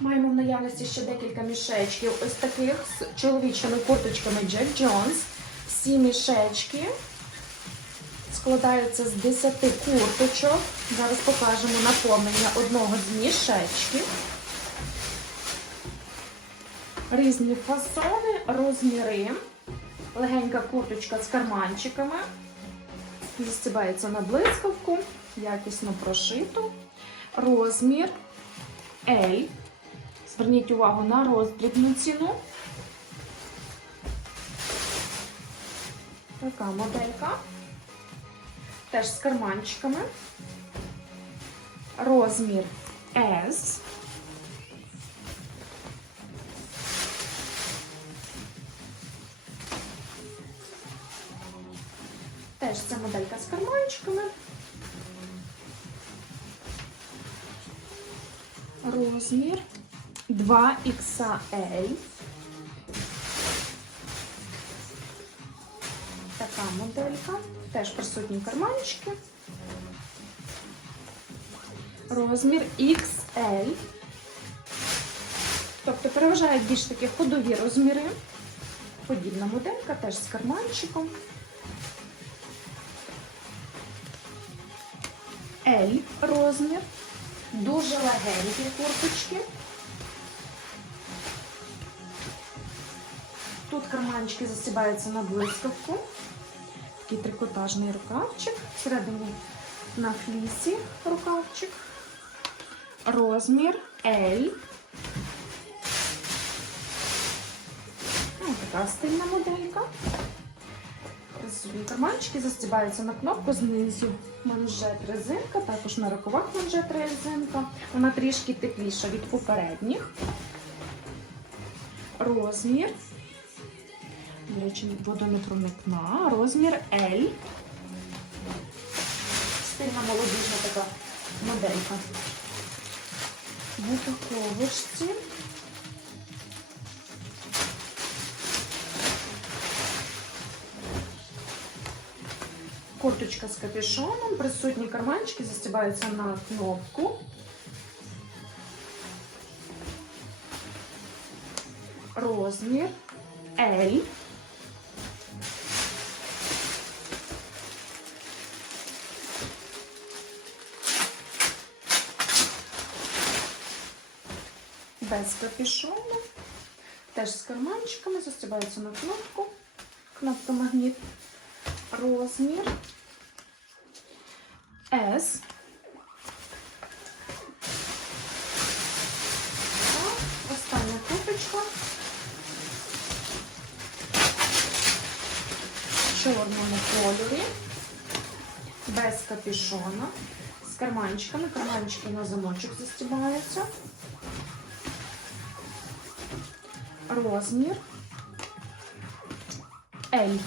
Маємо в наявності ще декілька мішечків. Ось таких з чоловічими курточками Jack Jones. Всі мішечки складаються з 10 курточок. Зараз покажемо наповнення одного з мішечків. Різні фасони, розміри. Легенька курточка з карманчиками. Застібається на блискавку, якісно прошиту. Розмір L. Зверніть увагу на роздрібну ціну. Така моделька. Теж з карманчиками. Розмір S. Теж ця моделька з карманчиками. Розмір 2XL. Така моделька. Теж присутні карманчики. Розмір XL. Тобто переважають більш такі ходові розміри. Подібна моделька, теж з карманчиком. L розмір. Дуже легенькі курточки. Тут карманчики засібаються на блискавку. Такий трикотажний рукавчик. Всередині на флісі рукавчик. Розмір L. Ось така стильна моделька. Карманчики застібаються на кнопку, знизу манжет резинка, також на рукавах манжет резинка. Вона трішки тепліша від попередніх. Розмір. До речі, водонепроникна. Розмір L. Стильна молодіжна така моделька. В упаковочці. Курточка з капюшоном, присутні карманчики застібаються на кнопку. Розмір L. Без капюшону. Теж з карманчиками застібаються на кнопку. Кнопка магніт. Розмір S. Остання купочка. В чорному кольорі. Без капюшона. З карманчиками. Карманчики на замочок застібаються. Розмір L.